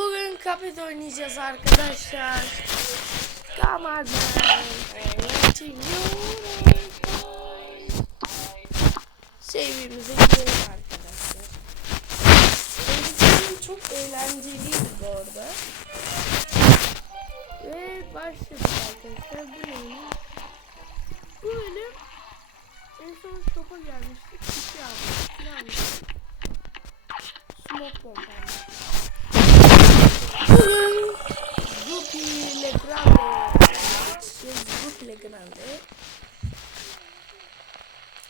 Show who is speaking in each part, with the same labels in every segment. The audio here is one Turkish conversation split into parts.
Speaker 1: Bugün Cuphead oynayacağız arkadaşlar. Come on. Sevgimize gidelim arkadaşlar. Önceki çok eğlenceliydi bu arada. Ve başladık arkadaşlar. Bu neymiş? Bu bölüm en son topa gelmiştik. Şey almıştık. Smoke bomb. Bugün Guppy Le Grande. Guppy Le Grande.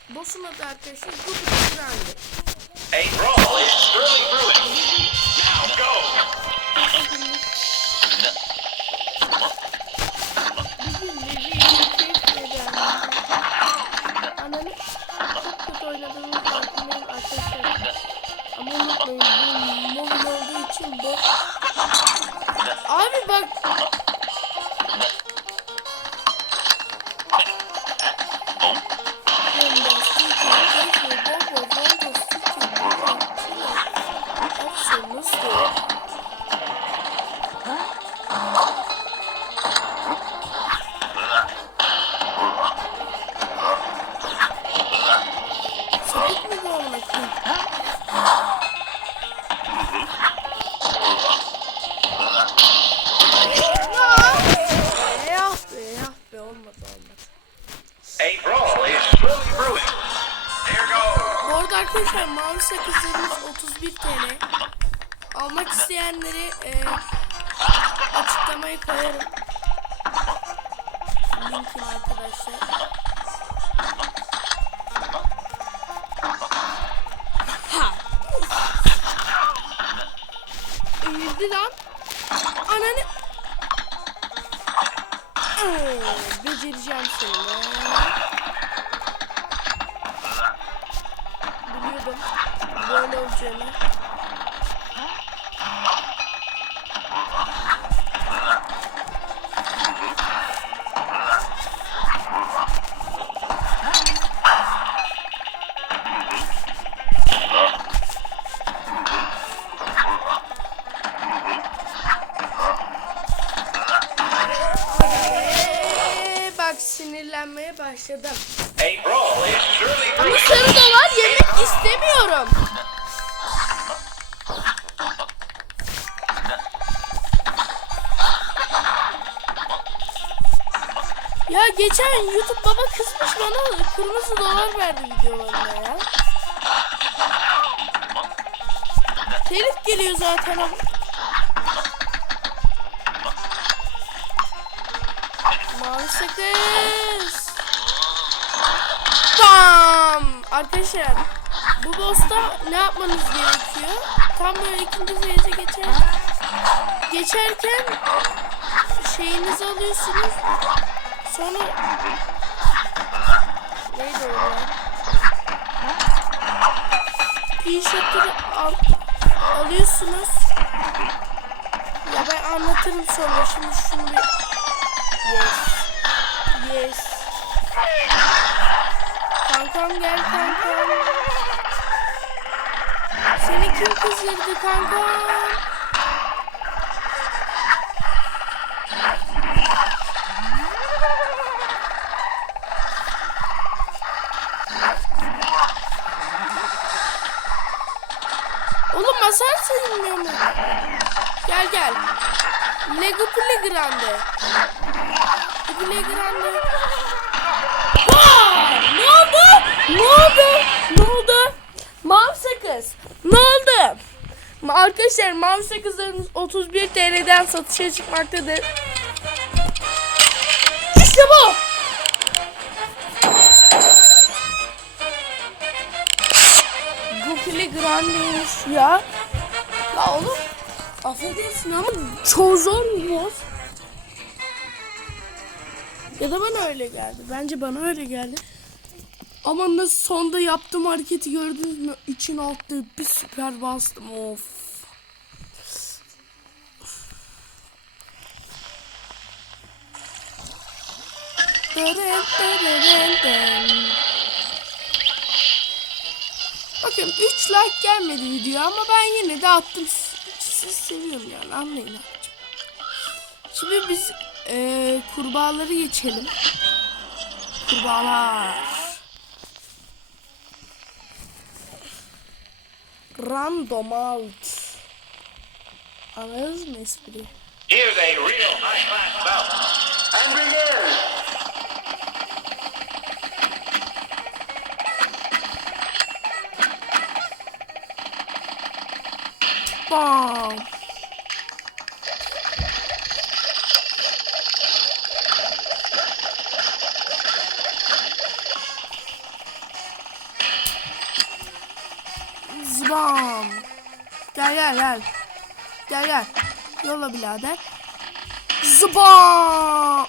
Speaker 1: Boss'un adı arkadaşlar Guppy Le Grande.
Speaker 2: A brawl is surely brewing. Now go!
Speaker 1: Bak Eğildi lan. Ananı. Ee, becereceğim seni. Biliyordum böyle olacağını. Yemek istemiyorum. Ya geçen YouTube baba kızmış bana kırmızı dolar verdi videolarına ya. Telif geliyor zaten ama. Mavi sakız. Bam! Arkadaşlar bu boss'ta ne yapmanız gerekiyor? Tam böyle ikinci feyze geçer. Geçerken şeyinizi alıyorsunuz. Sonra neydi o ya? P-Shotter'ı al, alıyorsunuz. Ya ben anlatırım sonra. Şimdi şunu bir... Yes. Yes. Kankam gel kankam. Seni kim kızdırdı kankam? Oğlum masar sayılmıyor mu? Gel gel. Lego Play Grande. Play Grande. Aa, ne oldu? Ne oldu? Ne oldu? Mavi sakız. Ne oldu? Arkadaşlar mavi sakızlarımız 31 TL'den satışa çıkmaktadır. İşte bu. Gupili Grande'ymiş ya. Ya oğlum affedersin ama çok zor bir boss. Ya da bana öyle geldi. Bence bana öyle geldi. Ama nasıl sonda yaptığım hareketi gördünüz mü? İçin altta bir süper bastım. Of. Bakın 3 like gelmedi video ama ben yine de attım s- sizi seviyorum yani anlayın. Şimdi biz eee kurbağaları geçelim. Kurbağalar. Random out. Anladınız mı espriyi?
Speaker 2: Here's a real high class bout. And begin.
Speaker 1: Bam. Yola birader. Zbam.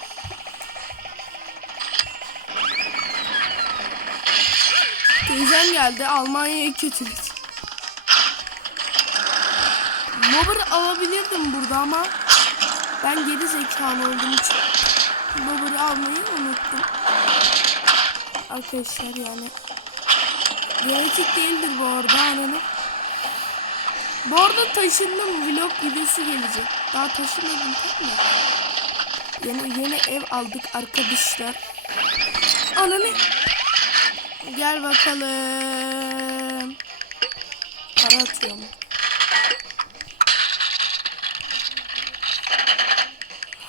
Speaker 1: Teyzem geldi Almanya'ya kötüledi. Mobber alabilirdim burada ama ben geri zekalı olduğum için Mobber'ı almayı unuttum. Arkadaşlar yani genetik değildir bu arada ananı. Bu arada taşındım vlog videosu gelecek. Daha taşınmadım tabii mi? Yeni, yeni ev aldık arkadaşlar. Ananı. Gel bakalım. Para atıyorum.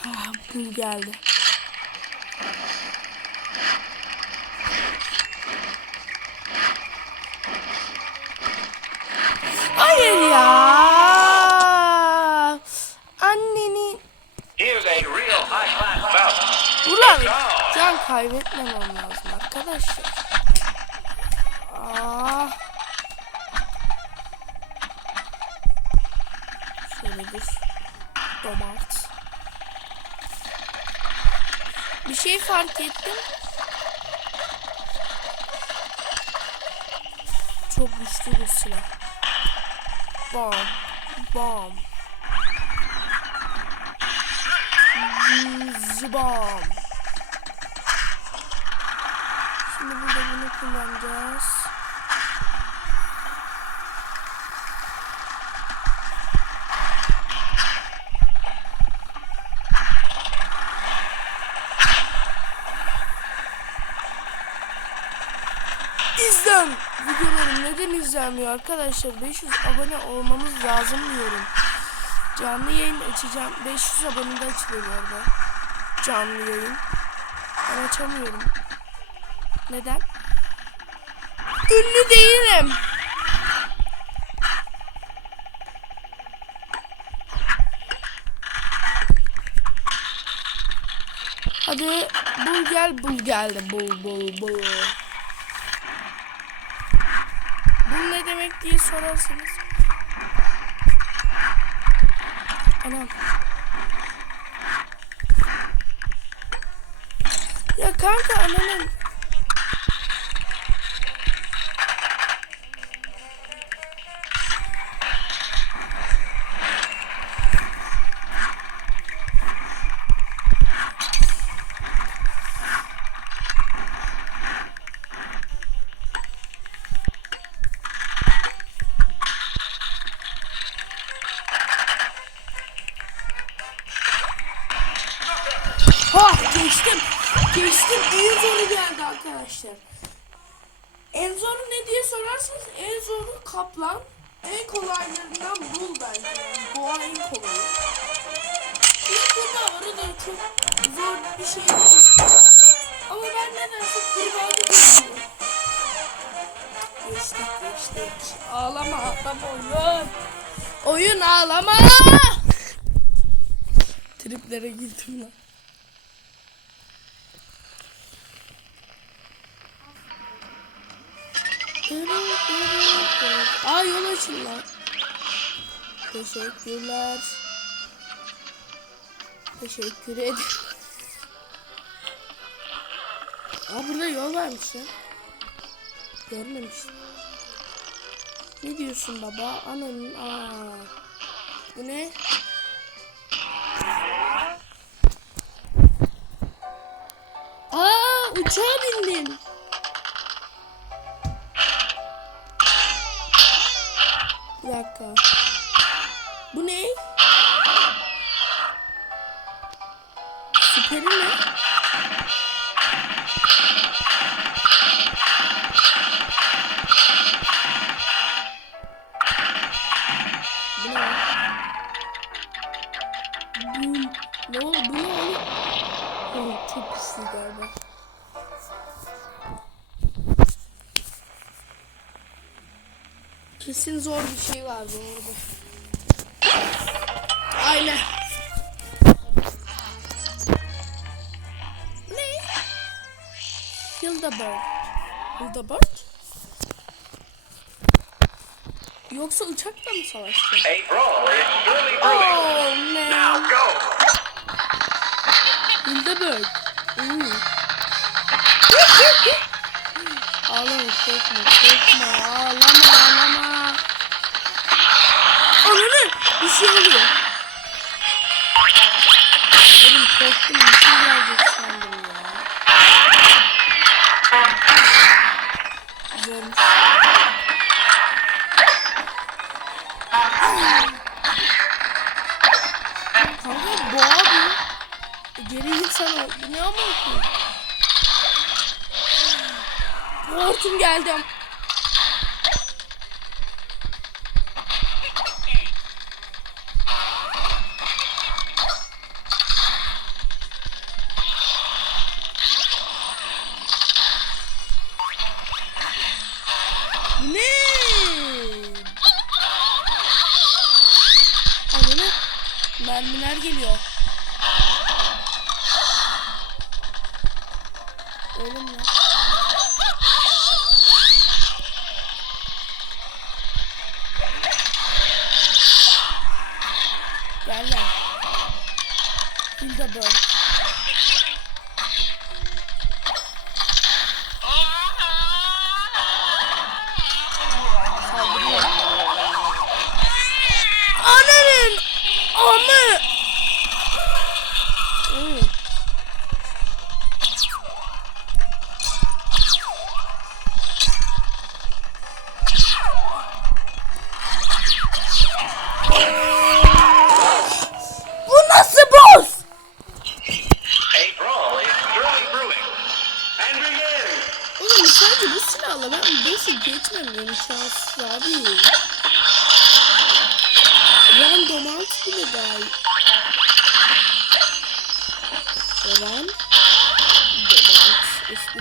Speaker 1: Ah, bu geldi. Kaybetmemem lazım arkadaşlar. Aa. Şöyle bir domart. Bir şey fark ettim. Çok güçlü bir silah. Bam. Bam. Zıbam. Kullanacağız. İzlen. Videolarım neden izlenmiyor arkadaşlar? 500 abone olmamız lazım diyorum. Canlı yayın açacağım. 500 abonede açılıyor bu arada. Canlı yayın. Ben açamıyorum. Neden? Ünlü değilim. Hadi bul gel bul geldi bul bul bul. Bu ne demek diye sorarsanız. Anam. Ya kanka ananın. Ha geçtim. Geçtim. En zoru geldi arkadaşlar. En zoru ne diye sorarsanız en zoru kaplan. En kolaylarından bul bence. Yani boğa en kolayı. İlk kurbağa var o da çok zor bir şey. Ama ben nedense kurbağada görüyorum. Geçtik geçtik. Ağlama ağlama oyun. Oyun ağlama. Triplere girdim lan. Aa yol açın lan. Teşekkürler. Teşekkür ederim. Aa burada yol varmış lan. Görmemiştim. Ne diyorsun baba? Ananın aa. Bu ne? Aa uçağa bindim. Dakika. Bu ne? Süperi? Bu ne oldu? Bu ne oldu? Oh, çok pisli galiba. Kesin zor bir şey var bu arada. Aynen. Ne? Hildebird. Hildebird? Yoksa uçakla mı savaştı? Oh man. Hmm. ağlama korkma korkma ağlama ağlama. Ananı bir şey oluyor. Oğlum korktum bir şey gelecek sandım ya. Güzelmiş. Kanka boğa bu. E, Geri sana. Bu ne ama ki? Hortum geldi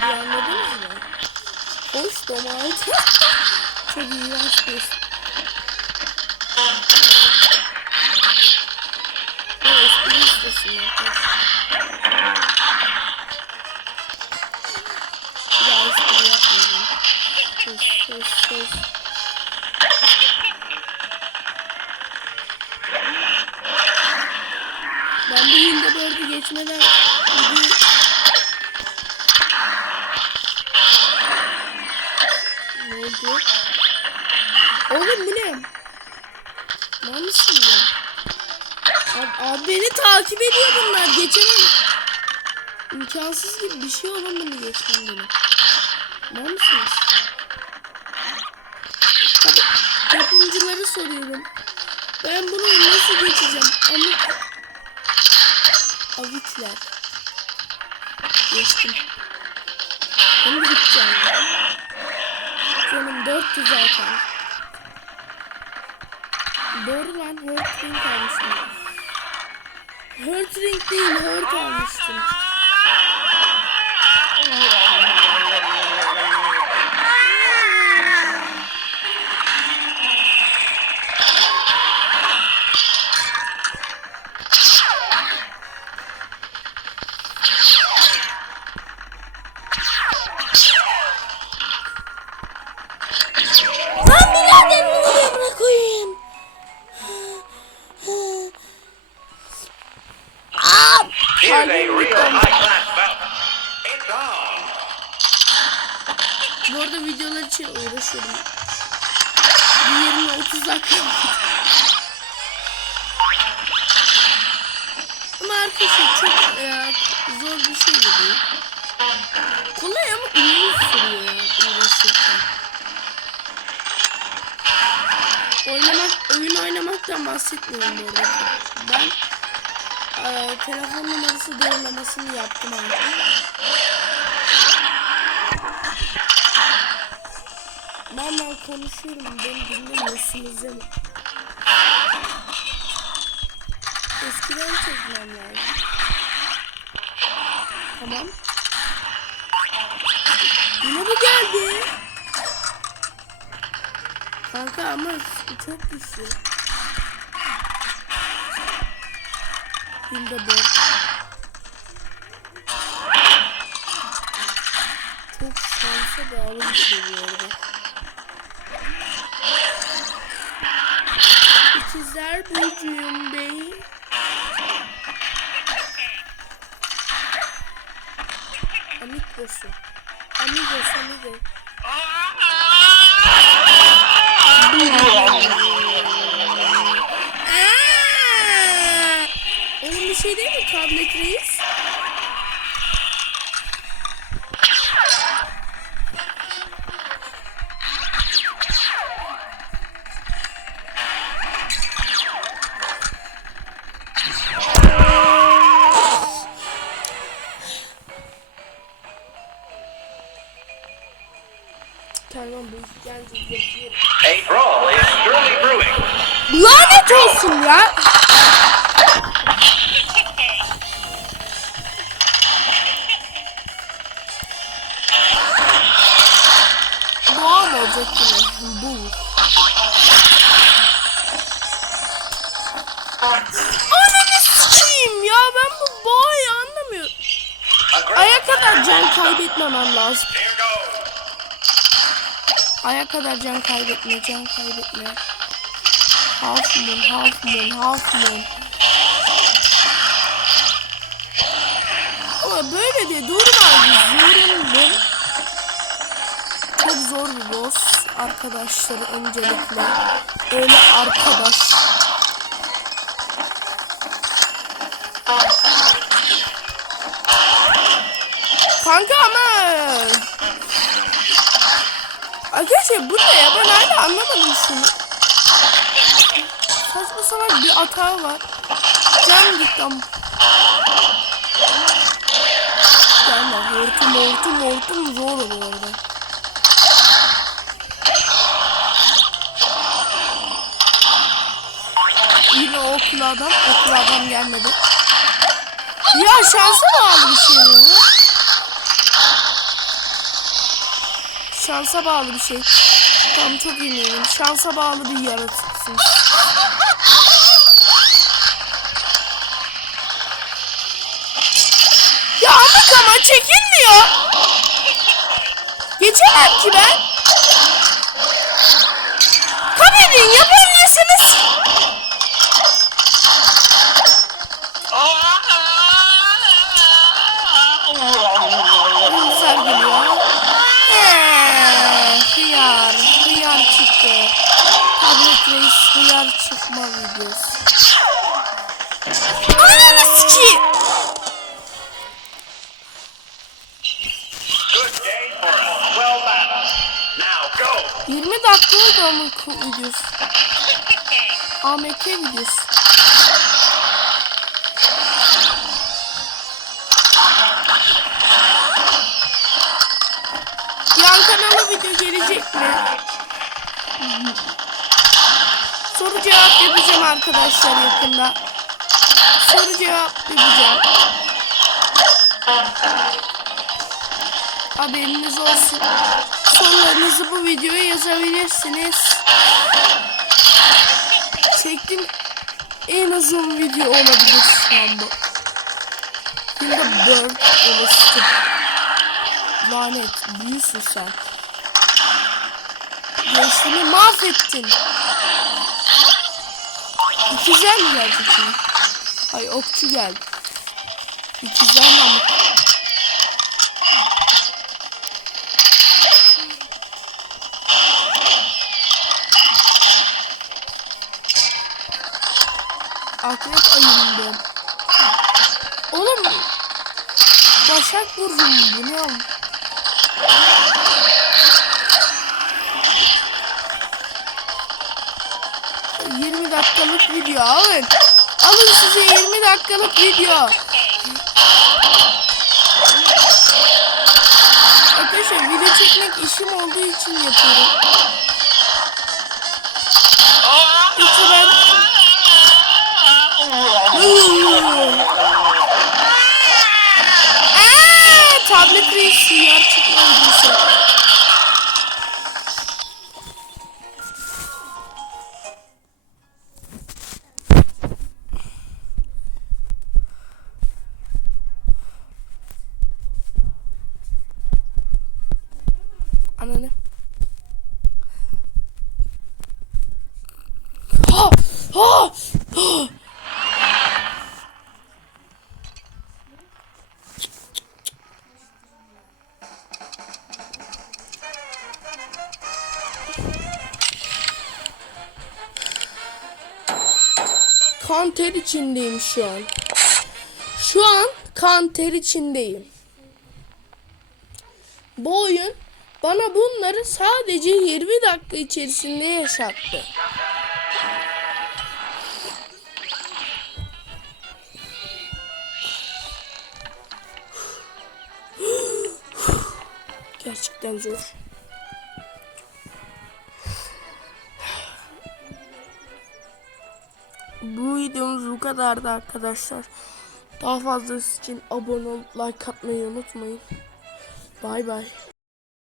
Speaker 1: Espriyi anladınız mı? Hoş Domalt. Çok iğrenç bir. Bu espri istesin. Bir daha espri yapmayacağım. Söz söz söz. Ben bu yılda dördü geçmeden bir Ne oldu? Oğlum bu ne? Mal mısın ya? Abi, abi beni takip ediyor bunlar. Geçemem. İmkansız gibi bir şey olan bunu geçmem benim. Mal mısınız? Tabii yapımcıları soruyorum. Ben bunu nasıl geçeceğim? Amık Avitler. Geçtim. Onu gideceğim. Canım 400 zaten. Doğru lan Hurt Ring almıştım. Hurt Ring değil Hurt almıştım. Bahsetmiyorum bu arada. Ben eee, telefon numarası doğrulamasını yaptım artık. Ben ben konuşuyorum. Beni dinlemiyorsunuz değil mi? Eskiden çekmem lazım. Tamam. Yine bu geldi. Kanka ama çok güçlü. Bunda bu. Çok şansa bağlı bir şey bu arada. İkizler Burcu'yum bey. Amigos'u. Amigos, amigo. Aa! Oğlum bir şey değil mi tablet reis? Lanet olsun ya. Kaybetmemem lazım. Aya kadar can kaybetme, can kaybetme. Half moon, half moon, half moon. Ama böyle bir durma zorundum. Çok zor bir boss arkadaşları öncelikle. Öyle arkadaş. Ama Arkadaşlar bu ne ya? Ben hala anlamadım şunu. Saçma salak bir hata var. Can gitti ama. Gelme. Hortum hortum hortum zor bu arada. Yine o okula adam. Okula adam gelmedi. Ya şansa bağlı bir şey ya. Şansa bağlı bir şey. Tamam çok eminim. Şansa bağlı bir yaratıksın. Ya ama ama çekilmiyor. Geçemem ki ben. Kabinin yapabilirsiniz. AMK videosu. Yan kanala video gelecek mi? Soru cevap yapacağım arkadaşlar yakında. Soru cevap yapacağım. Haberiniz olsun. Sorularınızı bu videoya yazabilirsiniz. Çektim en uzun video olabilir şu an bu. Yine bird oluştu. Lanet büyüsün sen. Gençliğimi mahvettin. İkizler mi geldi şimdi? Ay okçu geldi. İkizler mi? Akrep ayında. Oğlum. Başak Burcu mu? 20 dakikalık video alın. Alın size 20 dakikalık video. Arkadaşlar video çekmek işim olduğu için yapıyorum. Aa, tablet reisi yer çıkmadıysa. Kan ter içindeyim şu an. Şu an kan ter içindeyim. Bu oyun bana bunları sadece 20 dakika içerisinde yaşattı. Gerçekten zor. Videomuz bu kadardı arkadaşlar. Daha fazlası için abone olup like atmayı unutmayın. Bay bay.